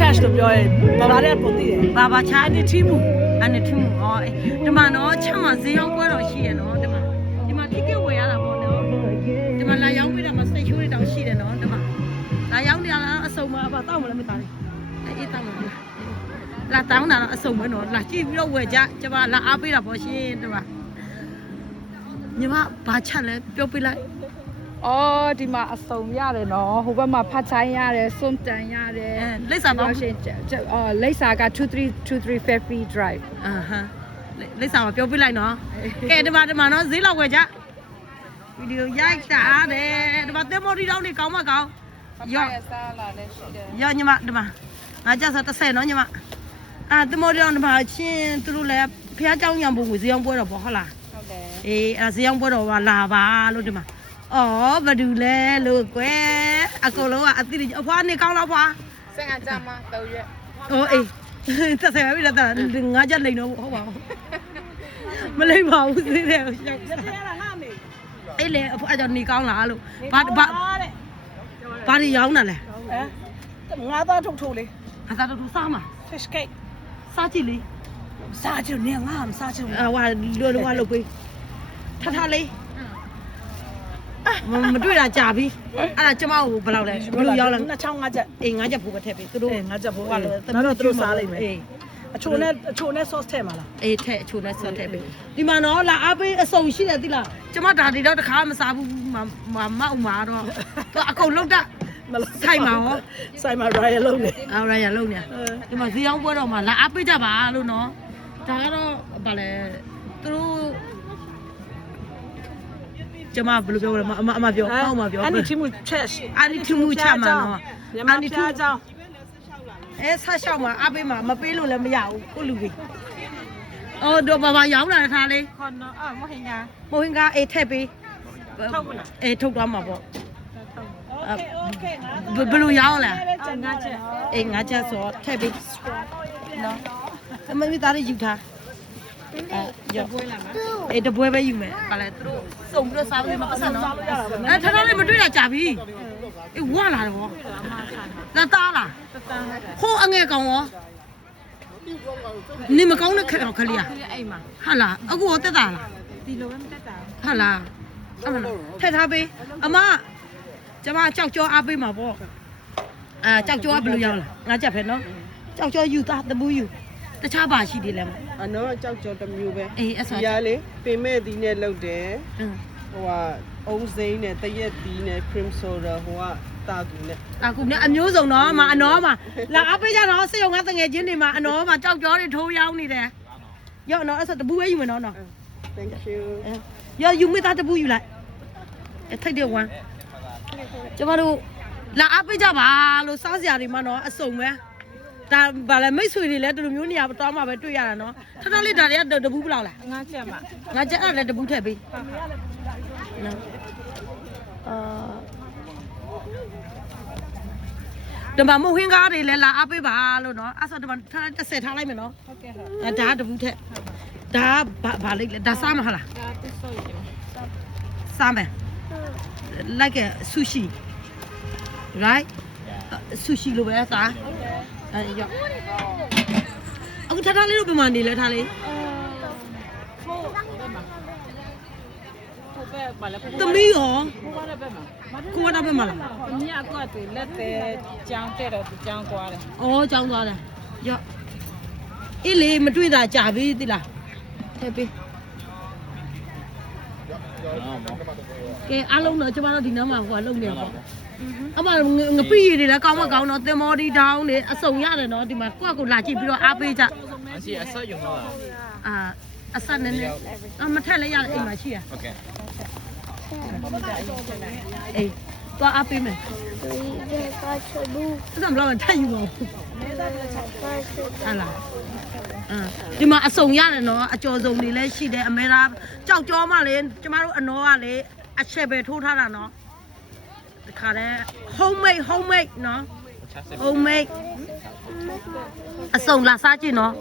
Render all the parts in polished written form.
charge လို့ပြောရဲဘာဘာတဲ့ပုံတည်တယ်ဘာဘာချာအနေထီးမှုဒီမှာနော်ချက်မှာဈေးရောက်ပွဲတော့ရှိရနော်ဒီမှာတိကျဝယ်ရတာပေါ့နော်ဒီမှာလာရောက်ပြီးတော့မစိတ်ချိုးတွေတောင်ရှိတယ်နော်ဒီမှာလာရောက်နေရတာအစုံမအပါတောက်မလဲမသားလေးအေးတောက်မလားလာတောင်းတာတော့အစုံပဲနော်လာကြည့်ပြီးတော့ဝယ်ကြကျမလာအားပေးတာပေါ့ရှင်ဒီမှာညီမဘာချက်လဲပြောပြလိုက်အော်ဒီမှာအစုံရတယ်နော်ဟိုဘက်မှာဖတ်ချိုင်းရတယ်စွန့်တန်ရတယ်လိပ်စာတော့ရှင်အော်လိပ်စာက2323 drive လိပ်စာမှာပြောပြလိုက်နော်ကဲဒီမှာနော်ဈေးလောက်ဝယ်ကြဗီဒီယိုရိုက်တာတယ်ဒီမှာသင်္ဘောတီတောင်းနေကောင်းမကောင်းရောစားလာလည်းရှိတယ်ရောညီမဒီမှာငါကြဆို30နော်ညီမသင်္ဘောတီတောင်းဒီမှာချင်းသူတို့လည်းဖះเจ้าညံပုံကိုဈေးအောင်ပွဲတော့ပေါ့ဟုတ်လားဟုတ်တယ်အေးဈေးအောင်ပွဲတော့လာပါလို့ဒီမှာအော်ဘာတူလဲလို့ကွယ်အကုန်လုံးကအတိအဖွားနေကောင်းလားဖွာစင်ကကြမှာ3ရက်ဟိုအေးသက်ဆိုင်ပြီလားငါချက်လိန်တော့ဟုတ်ပါဘူးမလိမ့်ပါဘူးသေးတယ်ရှောက်ရတာငါမေအေးလေအဖွားကြောင့်နေကောင်းလားလို့ဘာတွေရောင်းတာလဲငါသားထုတ်လေးငါသားထုတ်စားမှာ fish cake စားကြည့်လေစားကြည့်နေငါမစားချင်ဘူးဟိုလွယ်လုပ်ပေးထလေးမတွေ့တာကြာပြီအဲ့ဒါကျမကိုဘယ်လောက်လဲဘယ်လိုရောက်လဲ2,500ချက်အေး5ချက်ဖို့ပဲထည့်ပေးသူတို့5ချက်ဖို့ကလည်းတော့သူတို့စားလိုက်မယ်အေးအချိုနဲ့ sauce ထည့်မှာလားအေးထည့်အချိုနဲ့ sauce ထည့်ပေးဒီမှာနော်လာအားပေးအစုံရှိတယ်သိလားကျမဒါဒီတော့တခါမစားဘူးမဥမာတော့သူအကုန်လုံးတက်ဆိုင်မှာရောဆိုင်မှာ Ryan လုံးနေRyan လုံးနေဒီမှာဈေးအောင်ပွဲတော့မှလာအားပေးကြပါလို့နော်ဒါကတော့ဗာလဲသူတို့ကျမဘယ်လိုပြောလဲအမပြောအောက်မှာပြောအန်တီမှုချက်အန်တီမှုချက်မှာနော်အန်တီမှုအကြောင်းဆက်လျှောက်မှာအပေးမှာမပေးလို့လည်းမရဘူးကိုလူကြီးအော်တော့ဘာရောင်းလာထားလေးခွန်နော်မဟင်ကအေးထည့်ပေးထုတ်ဘူးလားအေးထုတ်သွားမှာပေါ့โอเคဘယ်လိုရောင်းလဲ5ချက်အေး5ချက်ဆိုထည့်ပေးနော်အမမီသားလေးယူထားရောပွဲလာမှာအေးတပွဲပဲယူမယ်ဗာလဲသူတို့စုံပြီးတော့စားလို့မပတ်စံတော့ထထလေးမတွေ့တာကြာပြီအေးဝါလာတယ်ဗောလာသားလားဟိုအငဲကောင်ရောနေမကောင်းတဲ့ခက်တော့ခလေးอ่ะအိမ်မှာဟာလားအခုရောတက်တာလားဒီလိုပဲမတက်တာဟာလားအမလားထည့်ထားပေးအမကျမကြောက်ကြောအားပေးမှာပေါ့ကြောက်ကြောကဘယ်လိုရောက်လဲငါချက်ပဲနော်ကြောက်ကြောယူသားတပူးယူတခြားပါရှိသေးလဲမနော်ကြောက်ကြောတစ်မျိုးပဲအေးအဲ့ဆိုဒီရလေပင်မဲ့သီးနဲ့လုပ်တယ်ဟိုကအုံးစိမ့်နဲ့တရက်သီးနဲ့ cream soda ဟိုကတာကူနဲ့အမျိုးစုံတော့အနောမှာလာအပေးကြတော့စေုံငါတငယ်ချင်းတွေမှာအနောမှာကြောက်ကြောတွေထိုးရောက်နေတယ်ရော့နော်အဲ့ဆိုတပူးပဲယူမယ်နော် thank you ရော့ယူမိသားတပူးယူလိုက်ထိတ်တဲ့ဝမ်းကျမတို့လာအပေးကြပါလို့စားစရာတွေမှာနော်အစုံပဲဒါဗာလဲမိတ်ဆွေတွေလည်းဒီလိုမျိုးနေရာတော့မှပဲတွေ့ရတာနော်ထထလေးဒါတွေကတပူးဘယ်လောက်လဲ5ချက်မှာ5ချက်အဲ့လည်းတပူးထည့်ပေးနော်ဒီမှာမဟုတ်ဟင်းကားတွေလည်းလာအားပေးပါလို့နော်အဲ့ဆိုဒီမှာ30ထားလိုက်မယ်နော်ဟုတ်ကဲ့ဟုတ်ဒါတပူးထက်ဒါဗာလိုက်ဒါစားမဟာလားဒါတစ်ဆုပ်ရစားမယ် like a sushi right sushi လိုပဲစားအဲ့ရောအခုထားလေးတို့ပြန်မနေလဲထားလေးသမီးရောကိုကတော့ဘယ်မှာလဲမြတ်ကတည်းလက်သေးကြောင်းတဲ့တော့ကြောင်းသွားတယ်။အော်ကြောင်းသွားတယ်။ရော့အေးလေမတွေ့တာကြာပြီတိလား။ထည့်ပေး။ကဲအားလုံးတော့ကျမတို့ဒီနားမှာဟိုကလုံနေပေါ့။အမငပိရည်တွေလည်းကောင်းမကောင်းတော့သင်္ဘောဒီတောင်းနေအစုံရတယ်နော်ဒီမှာကိုယ့်ကိုလာကြည့်ပြီးတော့အားပေးကြ။အစီအဆက်ယူတော့လား။အဆက်နဲ့မထက်လည်းရတယ်အိမ်မှာရှိရ။ Okay ။အေးသွားအားပေးမယ်။စံဘလောက်ထိုင်ယူပါဦး။ဟာလား။ဒီမှာအစုံရတယ်နော်အကျော်စုံတွေလည်းရှိတယ်အမေသားကြောက်ကြောမှလေကျမတို့အနောကလေအချက်ပဲထိုးထားတာနော်။ဒီခါလဲ homemade နော် homemade အစုံလာစားကြည့်နော်။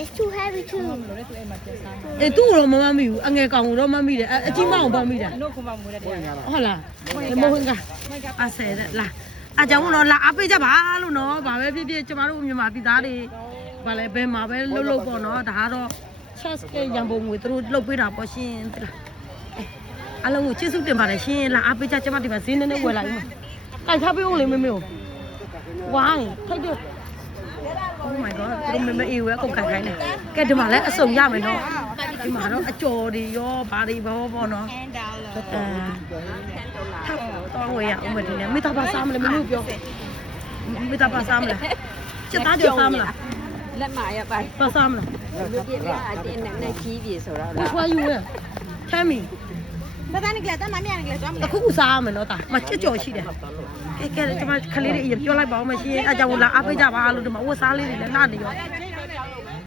It's too heavy too. အေးသူ့တော့မမမိဘူးအငယ်ကောင်တော့မမိတယ်အကြီးမအောင်ပါမိတယ် နို့ခုမှမွေးတဲ့တရား ဟုတ်လားမဟုတ်ကအာဆယ်တဲ့လာအကြောင်းတော့လာအပေးကြပါလို့နော်ဗာပဲဖြစ်ဖြစ်ကျမတို့မြန်မာပြည်သားတွေဗာလဲဘယ်မှာပဲလှုပ်လှုပ်ပေါ့နော်ဒါကတော့ chess ကရန်ပုံငွေသူတို့လှုပ်ပေးတာပေါ့ရှင်တိလားအလုံးကိုကျေးဇူးတင်ပါတယ်ရှင်လာအပေးကြကျမဒီမှာဈေးနည်းနည်းဝယ်လာပြီကိုင်ထားပေးဦးလေမေမေကိုဝိုင်းထိုက်တယ် Oh my god သူတို့မမေးဝဲကုန်ခိုင်ခိုင်းတယ်ကဲဒီမှာလည်းအစုံရမယ်နော်ဒီမှာတော့အကျော်တွေရောဘာတွေဘောပေါ့နော်တော့ဝယ်ရအောင်မတင်နဲ့မိသားပါစားမလဲမလို့ပြောမိသားပါစားမလားချက်သားကြော်စားမလား လက်မရပါ ပါစားမလား လူပြည့်ပြအတင်းနဲ့ကြီးပြီဆိုတော့ Which one you wear tell me ဘာသာနေကြတာမမြင်နေကြတာ အခုခုစားမယ်နော်တာမချက်ကြော်ရှိတယ်ကဲကဲကျွန်မခလေးတွေအရင်ပြောလိုက်ပါဦးမရှင်အဲကြောင့်လာအားပေးကြပါလို့ဒီမှာဝတ်စားလေးတွေလည်းလှနေရော